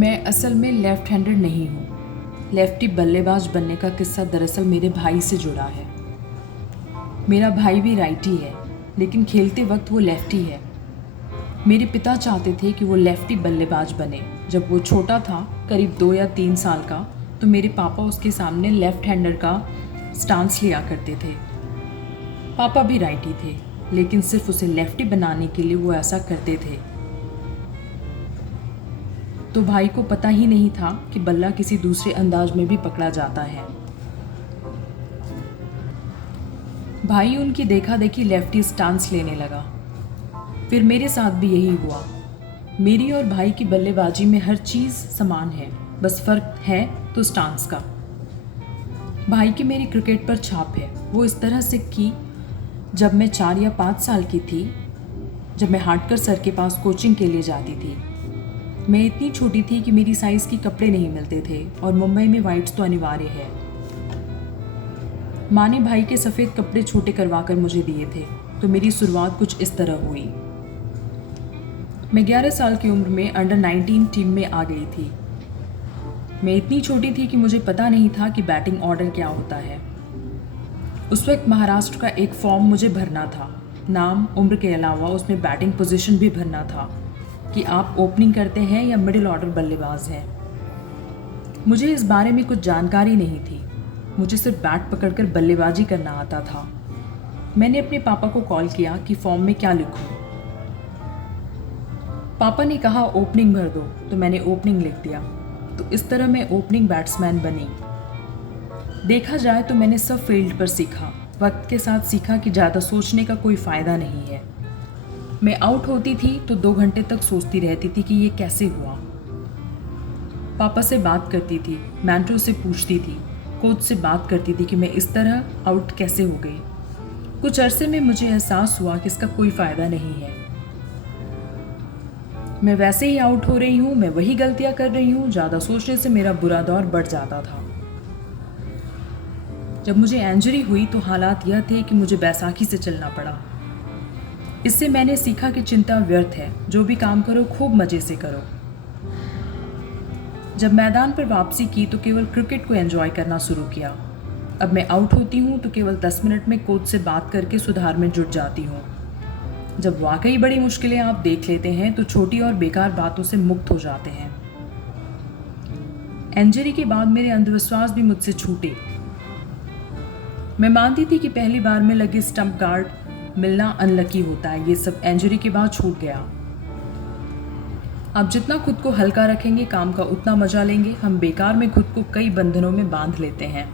मैं असल में लेफ्ट हैंडर नहीं हूँ। लेफ्टी बल्लेबाज बनने का किस्सा दरअसल मेरे भाई से जुड़ा है। मेरा भाई भी राइटी है, लेकिन खेलते वक्त वो लेफ्टी है। मेरे पिता चाहते थे कि वो लेफ्टी बल्लेबाज बने। जब वो छोटा था, करीब 2 या 3 साल का, तो मेरे पापा उसके सामने लेफ्ट हैंडर का स्टांस लिया करते थे। पापा भी राइटी थे, लेकिन सिर्फ उसे लेफ्टी बनाने के लिए वो ऐसा करते थे। तो भाई को पता ही नहीं था कि बल्ला किसी दूसरे अंदाज में भी पकड़ा जाता है। भाई उनकी देखा देखी लेफ्टी स्टांस लेने लगा। फिर मेरे साथ भी यही हुआ। मेरी और भाई की बल्लेबाजी में हर चीज़ समान है, बस फ़र्क है तो स्टांस का। भाई की मेरी क्रिकेट पर छाप है। वो इस तरह से कि जब मैं 4 या 5 साल की थी, जब मैं हाटकर सर के पास कोचिंग के लिए जाती थी। मैं इतनी छोटी थी कि मेरी साइज़ के कपड़े नहीं मिलते थे और मुंबई में वाइट्स तो अनिवार्य है। माँ ने भाई के सफ़ेद कपड़े छोटे करवा कर मुझे दिए थे, तो मेरी शुरुआत कुछ इस तरह हुई। मैं 11 साल की उम्र में अंडर 19 टीम में आ गई थी। मैं इतनी छोटी थी कि मुझे पता नहीं था कि बैटिंग ऑर्डर क्या होता है। उस वक्त महाराष्ट्र का एक फॉर्म मुझे भरना था। नाम, उम्र के अलावा उसमें बैटिंग पोजीशन भी भरना था कि आप ओपनिंग करते हैं या मिडिल ऑर्डर बल्लेबाज हैं। मुझे इस बारे में कुछ जानकारी नहीं थी। मुझे सिर्फ बैट पकड़कर बल्लेबाजी करना आता था। मैंने अपने पापा को कॉल किया कि फॉर्म में क्या लिखूं। पापा ने कहा ओपनिंग भर दो, तो मैंने ओपनिंग लिख दिया। तो इस तरह मैं ओपनिंग बैट्समैन बनी। देखा जाए तो मैंने सब फील्ड पर सीखा। वक्त के साथ सीखा कि ज़्यादा सोचने का कोई फ़ायदा नहीं है। मैं आउट होती थी तो 2 घंटे तक सोचती रहती थी कि ये कैसे हुआ। पापा से बात करती थी, मेंटर से पूछती थी, कोच से बात करती थी कि मैं इस तरह आउट कैसे हो गई। कुछ अरसे में मुझे एहसास हुआ कि इसका कोई फ़ायदा नहीं है। मैं वैसे ही आउट हो रही हूँ, मैं वही गलतियाँ कर रही हूँ। ज़्यादा सोचने से मेरा बुरा दौर बढ़ जाता था। जब मुझे इंजरी हुई तो हालात यह थे कि मुझे बैसाखी से चलना पड़ा। इससे मैंने सीखा कि चिंता व्यर्थ है। जो भी काम करो खूब मज़े से करो। जब मैदान पर वापसी की तो केवल क्रिकेट को एंजॉय करना शुरू किया। अब मैं आउट होती हूँ तो केवल 10 मिनट में कोच से बात करके सुधार में जुट जाती हूँ। जब वाकई बड़ी मुश्किलें आप देख लेते हैं तो छोटी और बेकार बातों से मुक्त हो जाते हैं। इंजरी के बाद मेरे अंधविश्वास भी मुझसे छूटे। मैं मानती थी कि पहली बार में लगे स्टंप गार्ड मिलना अनलकी होता है। ये सब इंजरी के बाद छूट गया। आप जितना खुद को हल्का रखेंगे, काम का उतना मजा लेंगे। हम बेकार में खुद को कई बंधनों में बांध लेते हैं।